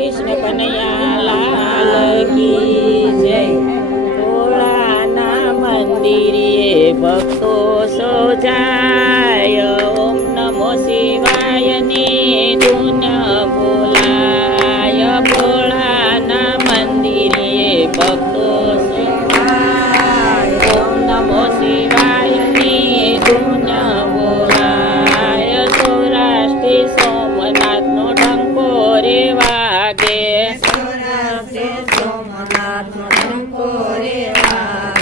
કૃષ્ણ કનૈયા લાલ કી જય. ભોળાના મંદિરે ભક્તો સો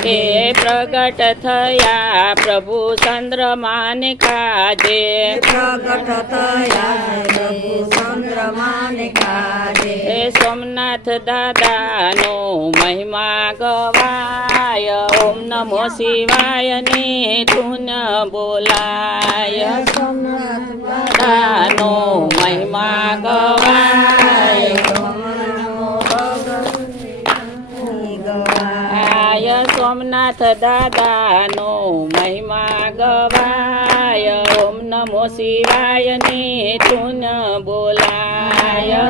કે પ્રગટ થયા પ્રભુ ચંદ્રમાને કાજે પ્રગટ થયા પ્રભુ ચંદ્રમાને કાજે હે સોમનાથ દાદાનો મહિમા ગવાય. ઓમ નમો શિવાય ને ધૂન બોલાય. સોમનાથ દાદાનો મહિમા ગવાય. સોમનાથ દાદાનો મહિમા ગવાય. ઓમ નમો શિવાય ને ધૂન બોલાય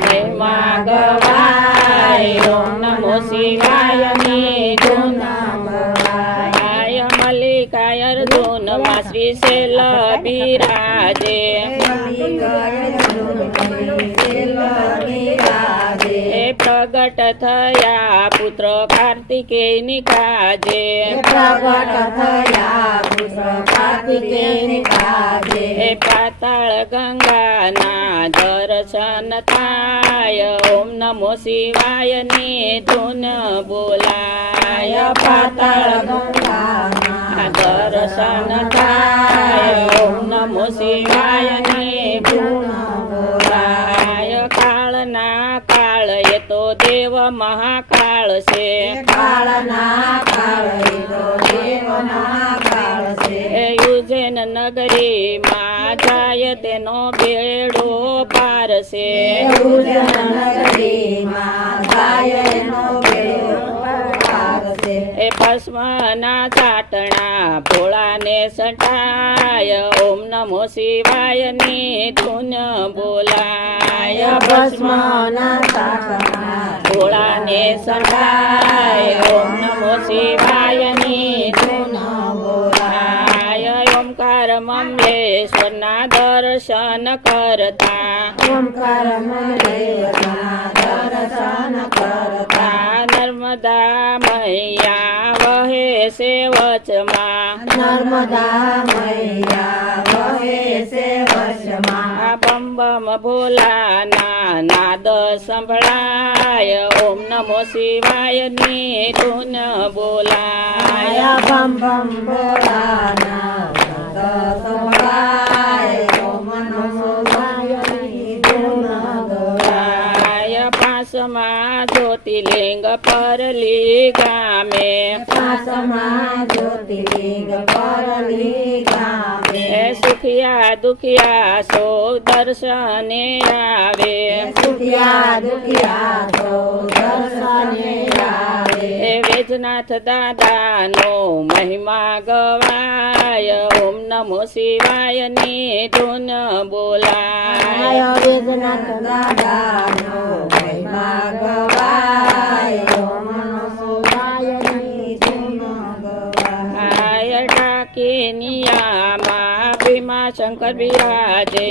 મહિમા ગવાય. ઓમ નમો શિવાય ને ધૂન બોલાય મલ્લિકાય અર્જુનમાં શ્રી શૈલ બિરાજે. થયા પુત્ર કાર્તિકેયની કાજે પ્રગટ થયા પુત્ર કાર્તિકેયને કાજે હે પાતાળ ગંગાના દર્શન થાય ઓમ નમો શિવાયની ધૂન બોલાય પાતાળ ગંગાના દર્શન થાય ઓમ નમો શિવાયની ધૂન મહાકાળ છે. કાળના કાળ છે. યુજેન નગરીમાં જાય તેનો બેડો પાર છે. ઉજ્જૈનગરીમાં ગાયનો બેડો પાર છે. એ ભસ્મના ચાટણા ભોળાને સટાય. ઓમ નમો શિવાયની ધૂન બોલાય. ભસ્મના સાસણા ભોળાને સટાય ઓમ નમો શિવાયની ધૂન બોલાય. ઓમકાર મમલેશ્વરના દર્શન કરતા. ઓમકાર દર્શન કરતા નર્મદા મૈયા વહે સેવચમાં નર્મદા મૈયા બમ ભોલાના નાદ સંભળાય. ઓમ નમો શિવાયની ધૂન બોલાય બમ બમ બમ બોલાના સંભળાય. પાંચમા જ્યોતિર્લિંગ પરલી ગામે પાસમાં જ્યોતિર્લિંગ પરલી ગામે એ સુખિયા દુખિયા સૌ દર્શને આવે સુખિયા દુખિયા તો દર્શને આવે હે વેજનાથ દાદાનો મહિમા ગવાય ઓમ નમો શિવાયની ધૂન બોલાય આય વેદનાથ દાદાનો મહિમા ગવાય ઓમ નમો શિવાયની ધૂન ગવાય આય ટાકી નિયામાં ભીમા શંકર બિરાજે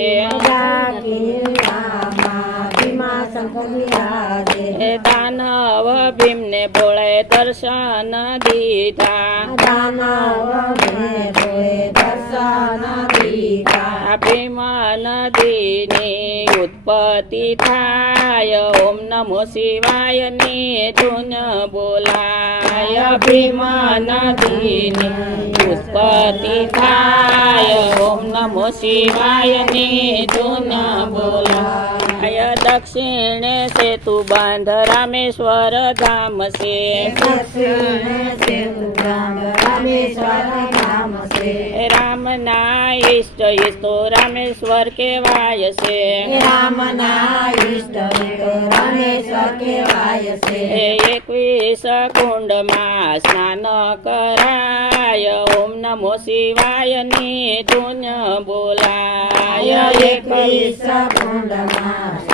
હે દાનવ ભીમને ભોળે દર્શન દીધા આ ભીમ નદીની ઉત્પત્તિ થાય ઓમ નમો શિવાયની ધૂન બોલાય ભીમ નદીની ઉત્પત્તિ થાય. ઓમ નમો શિવાયની ધૂન બોલાય. દક્ષિણે સેતુ બાંધ રામેશ્વર ધામ છે. રામ રામના ઈષ્ટ ઈષ્ટો રામેશ્વર કહેવાય છે. રામના ઈષ્ટ તો રામેશ્વર કહેવાય છે. એકવીસ કુંડમાં સ્નાન કરાય. ઓમ નમો શિવાયની ધૂન બોલાય. એકવીસ કુંડમાં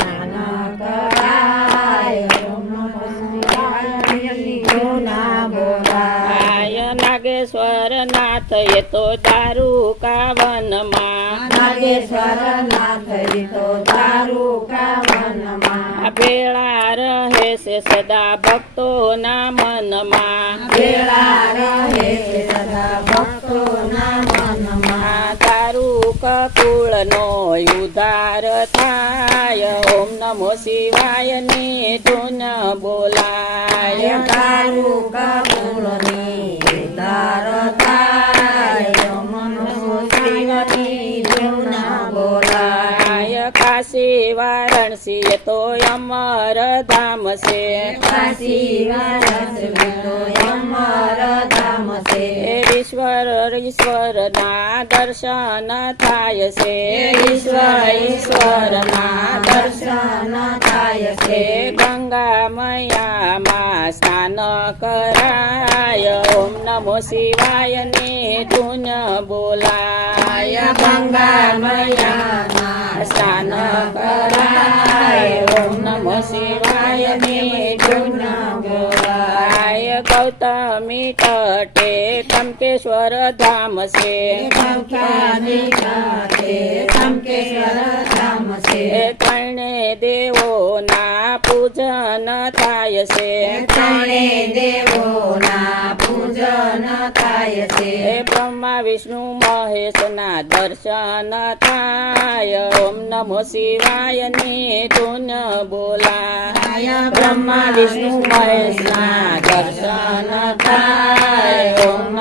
નાથ એ તો દારૂ કાવનમાં નાગેશ્વર નાથ તો દારૂ કાવનમાં ભેળા રહે છે સદા ભક્તોના મનમાં વેળા રહે છે સદા ભક્તોના મનમાં આ દારૂ કકુળનો ઉધાર થાય ઓમ નમો શિવાય ની ધૂન બોલાય દારૂ કપૂરની ઉધાર થાય કાશી વારાણસી એ તો અમર ધામ છે કાશી વારાણસી તો અમર ધામ છે એ ઈશ્વર ઈશ્વરના દર્શન થાય છે ઈશ્વર ઈશ્વરના દર્શન થાય છે એ ગંગા મૈયામાં સ્નાન કરાય ઓમ નમો ધૂન બોલાય ગંગા મૈયાના સ્નાન કરાય. ઓમ નમો શિવાયની ધૂન બોલાય ગૌતમી તટે તમકેશ્વર ધામ છે. ત્રણે દેવોના પૂજન થાય છે. ત્રણે દેવોના પૂજન થાય છે. બ્રહ્મા વિષ્ણુ મહેશના દર્શન થાય. ઓમ નમો શિવાયની ધૂન બોલાય બ્રહ્મા વિષ્ણુ મહેશના દર્શન થાય ઓમ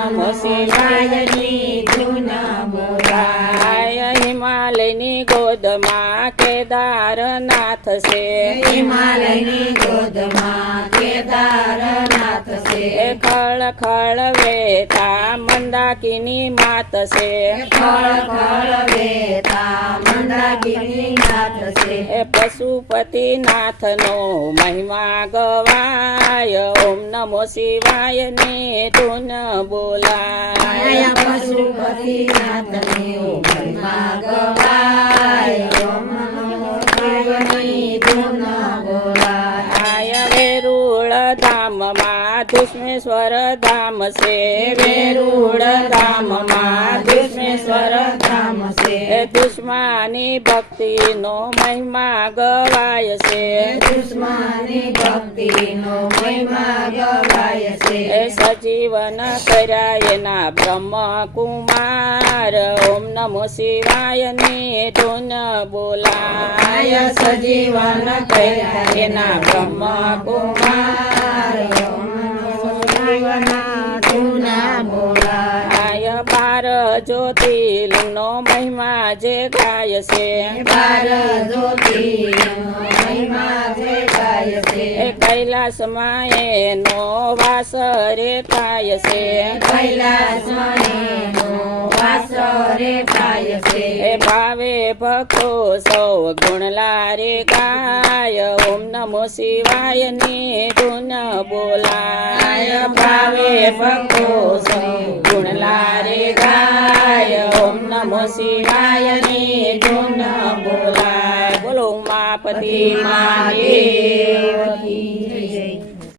હિમાલયની ગોદમાં કેદારનાથ છે હિમાલયની ગોદમાં કેદારનાથ છે એ ખળ ખળ વેતા મંદાકીની માત છે ખળ ખળ વેતા મંદાકિની નાથ છે એ પશુપતિનાથ નો મહિમા ગવાય ઓમ નમો શિવાયની ધૂન બોલાય આયા પશુપતિ નાથની મહિમા ધામ છે વેરુળ ધામમાં દુષ્મેશ્વર ધામ છે દુશ્માની ભક્તિ ભક્તિનો મહિમા ગવાય છે. દુશ્માની ભક્તિ નો મહિમા ગવાય છે. સજીવન કર્યા એના બ્રહ્મ કુમાર ઓમ નમો શિવાયની ધૂન બોલાય. સજીવન કર્યા એના બ્રહ્મ કુમાર ઓમ ગાય બાર જ્યોતિર્લિંગનો મહિમા જે ગાય છે એ કૈલાસમાં એનો વાસ રે થાય છે કૈલાસ એ ભાવે ભક્તો સૌ ગુણલા રે ગાય ઓમ નમો શિવાયની ગુણ બોલાય ભાવે ગુણલારે ગાય ઓમ નમો શિવાયની ગુણ બોલાય બોલો ઉમાપતિ મહાદેવ